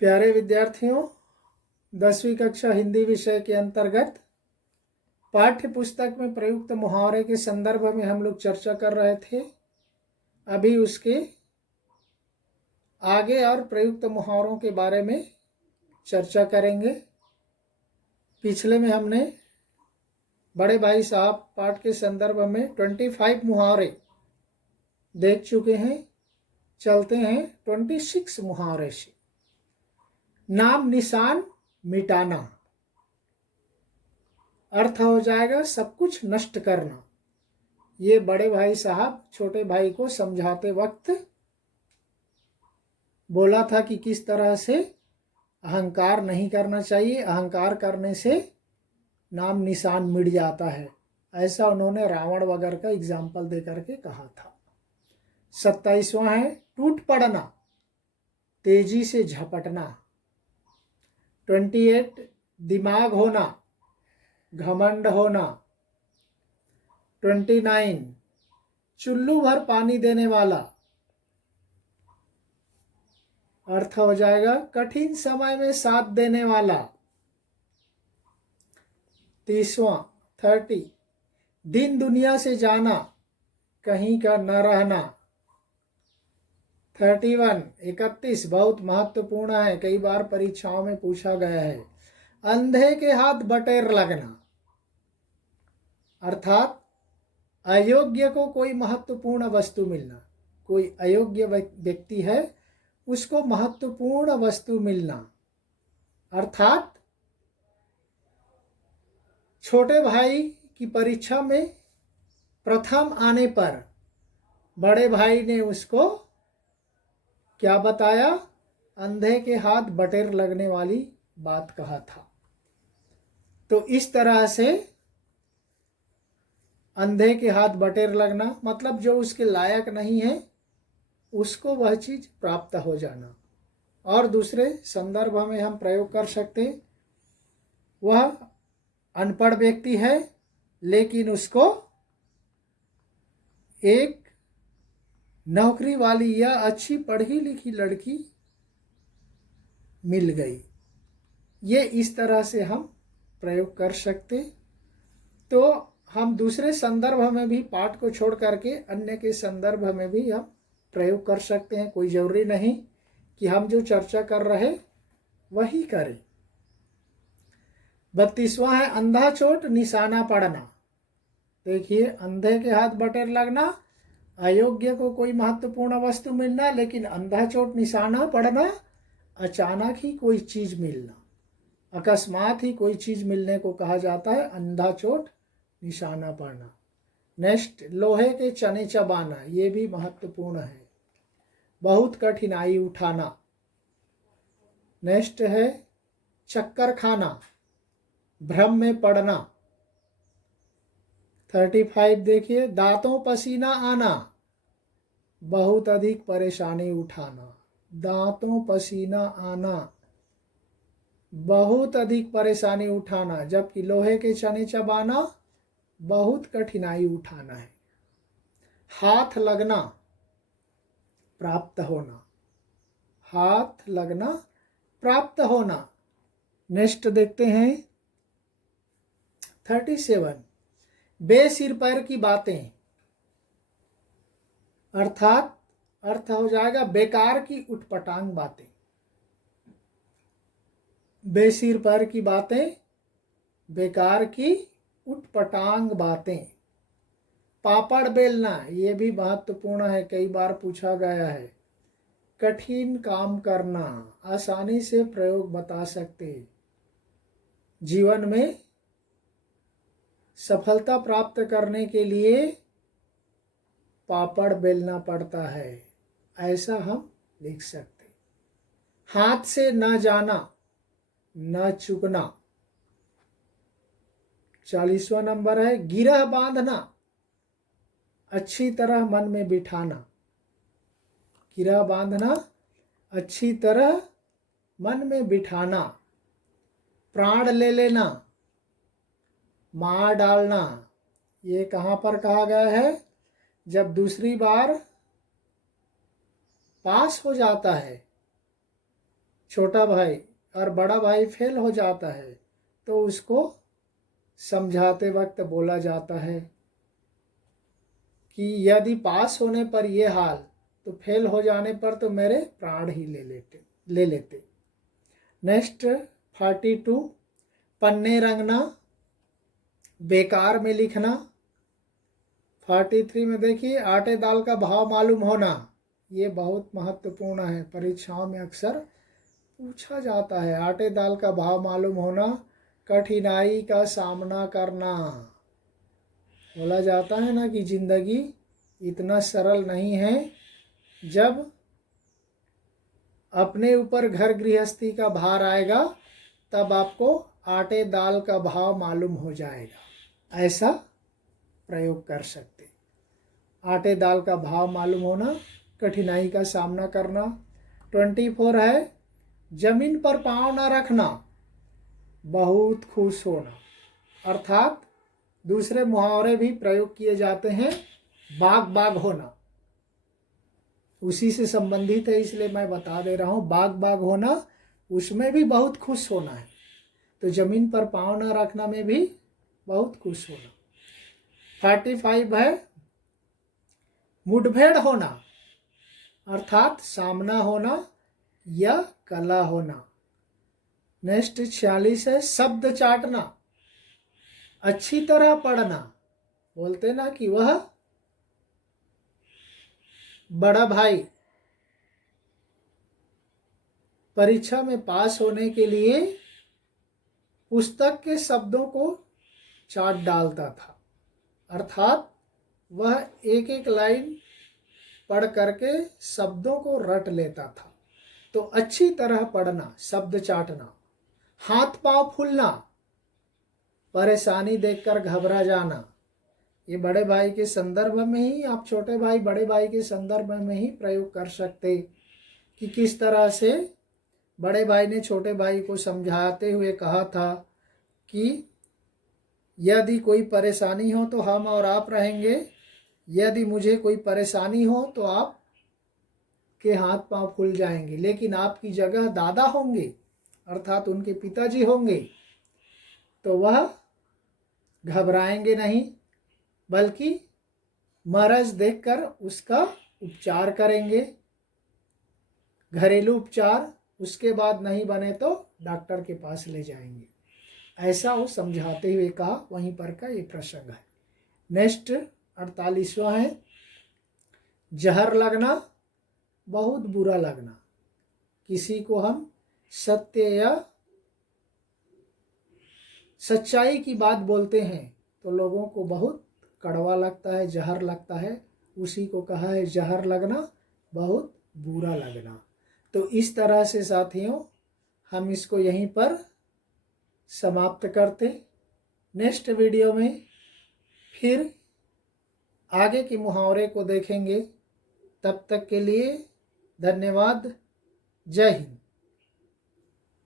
प्यारे विद्यार्थियों, 10वीं कक्षा हिंदी विषय के अंतर्गत पाठ्य पुस्तक में प्रयुक्त मुहावरे के संदर्भ में हम लोग चर्चा कर रहे थे। अभी उसके आगे और प्रयुक्त मुहावरों के बारे में चर्चा करेंगे। पिछले में हमने बड़े भाई साहब पाठ के संदर्भ में 25 मुहावरे देख चुके हैं। चलते हैं 26 मुहावरे से। नाम निशान मिटाना, अर्थ हो जाएगा सब कुछ नष्ट करना। ये बड़े भाई साहब छोटे भाई को समझाते वक्त बोला था कि किस तरह से अहंकार नहीं करना चाहिए, अहंकार करने से नाम निशान मिट जाता है। ऐसा उन्होंने रावण वगैरह का एग्जाम्पल दे करके कहा था। 27वां है टूट पड़ना, तेजी से झपटना। 28 दिमाग होना, घमंड होना। 29 चुल्लू भर पानी देने वाला, अर्थ हो जाएगा कठिन समय में साथ देने वाला। 30वां 30 दिन दुनिया से जाना, कहीं का न रहना। 31 बहुत महत्वपूर्ण है, कई बार परीक्षाओं में पूछा गया है। अंधे के हाथ बटेर लगना, अर्थात अयोग्य को कोई महत्वपूर्ण वस्तु मिलना। कोई अयोग्य व्यक्ति है, उसको महत्वपूर्ण वस्तु मिलना। अर्थात छोटे भाई की परीक्षा में प्रथम आने पर बड़े भाई ने उसको क्या बताया? अंधे के हाथ बटेर लगने वाली बात कहा था। तो इस तरह से अंधे के हाथ बटेर लगना मतलब जो उसके लायक नहीं है उसको वह चीज प्राप्त हो जाना। और दूसरे संदर्भ में हम प्रयोग कर सकते, वह अनपढ़ व्यक्ति है लेकिन उसको एक नौकरी वाली या अच्छी पढ़ी लिखी लड़की मिल गई। ये इस तरह से हम प्रयोग कर सकते। तो हम दूसरे संदर्भ में भी पाठ को छोड़ करके अन्य के संदर्भ में भी हम प्रयोग कर सकते हैं। कोई जरूरी नहीं कि हम जो चर्चा कर रहे वही करें। 32वां है अंधा चोट निशाना पड़ना। देखिए, अंधे के हाथ बटेर लगना, अयोग्य को कोई महत्वपूर्ण वस्तु मिलना, लेकिन अंधा चोट निशाना पड़ना, अचानक ही कोई चीज मिलना, अकस्मात ही कोई चीज मिलने को कहा जाता है अंधा चोट निशाना पड़ना। नेक्स्ट, लोहे के चने चबाना, ये भी महत्वपूर्ण है। बहुत कठिनाई उठाना। नेक्स्ट है चक्कर खाना, भ्रम में पड़ना। 35 देखिए, दांतों पसीना आना, बहुत अधिक परेशानी उठाना। दांतों पसीना आना, बहुत अधिक परेशानी उठाना। जबकि लोहे के चने चबाना, बहुत कठिनाई उठाना है। हाथ लगना, प्राप्त होना। हाथ लगना, प्राप्त होना। नेक्स्ट देखते हैं 37 बेसिर पैर की बातें, अर्थात अर्थ हो जाएगा बेकार की उटपटांग बातें। बेसिर पैर की बातें, बेकार की उटपटांग बातें। पापड़ बेलना, ये भी महत्वपूर्ण है, कई बार पूछा गया है। कठिन काम करना, आसानी से प्रयोग बता सकते। जीवन में सफलता प्राप्त करने के लिए पापड़ बेलना पड़ता है, ऐसा हम लिख सकते। हाथ से न जाना, न चुकना। 40वां नंबर है गिरह बांधना, अच्छी तरह मन में बिठाना। गिरह बांधना, अच्छी तरह मन में बिठाना। प्राण ले लेना, मार डालना। ये कहाँ पर कहा गया है? जब दूसरी बार पास हो जाता है, छोटा भाई और बड़ा भाई फेल हो जाता है तो उसको समझाते वक्त बोला जाता है कि यदि पास होने पर ये हाल तो फेल हो जाने पर तो मेरे प्राण ही ले लेते। नेक्स्ट 42, पन्ने रंगना, बेकार में लिखना। 43 में देखिए, आटे दाल का भाव मालूम होना, ये बहुत महत्वपूर्ण है, परीक्षाओं में अक्सर पूछा जाता है। आटे दाल का भाव मालूम होना, कठिनाई का सामना करना। बोला जाता है ना कि जिंदगी इतना सरल नहीं है, जब अपने ऊपर घर गृहस्थी का भार आएगा तब आपको आटे दाल का भाव मालूम हो जाएगा। ऐसा प्रयोग कर सकते। आटे दाल का भाव मालूम होना, कठिनाई का सामना करना। 24 है, जमीन पर पाँव न रखना, बहुत खुश होना। अर्थात दूसरे मुहावरे भी प्रयोग किए जाते हैं, बाग बाग होना, उसी से संबंधित है इसलिए मैं बता दे रहा हूँ। बाग बाग होना, उसमें भी बहुत खुश होना है, तो जमीन पर पाँव न रखना में भी बहुत खुश होना। 45 है, मुठभेड़ होना, अर्थात सामना होना या कला होना। नेक्स्ट 46 है, शब्द चाटना, अच्छी तरह पढ़ना। बोलते ना कि वह बड़ा भाई परीक्षा में पास होने के लिए पुस्तक के शब्दों को चाट डालता था, अर्थात वह एक एक लाइन पढ़ करके शब्दों को रट लेता था। तो अच्छी तरह पढ़ना, शब्द चाटना। हाथ पांव फूलना, परेशानी देखकर घबरा जाना। ये बड़े भाई के संदर्भ में ही, आप छोटे भाई बड़े भाई के संदर्भ में ही प्रयोग कर सकते कि किस तरह से बड़े भाई ने छोटे भाई को समझाते हुए कहा था कि यदि कोई परेशानी हो तो हम और आप रहेंगे, यदि मुझे कोई परेशानी हो तो आप के हाथ पांव फूल जाएंगे, लेकिन आपकी जगह दादा होंगे, अर्थात उनके पिताजी होंगे, तो वह घबराएंगे नहीं, बल्कि मरज देखकर उसका उपचार करेंगे, घरेलू उपचार। उसके बाद नहीं बने तो डॉक्टर के पास ले जाएंगे। ऐसा वो समझाते हुए कहा, वहीं पर का ये प्रसंग है। नेक्स्ट 48वां है, जहर लगना, बहुत बुरा लगना। किसी को हम सत्य या सच्चाई की बात बोलते हैं तो लोगों को बहुत कड़वा लगता है, जहर लगता है, उसी को कहा है जहर लगना, बहुत बुरा लगना। तो इस तरह से साथियों हम इसको यहीं पर समाप्त करते। नेक्स्ट वीडियो में फिर आगे के मुहावरे को देखेंगे। तब तक के लिए धन्यवाद। जय हिंद।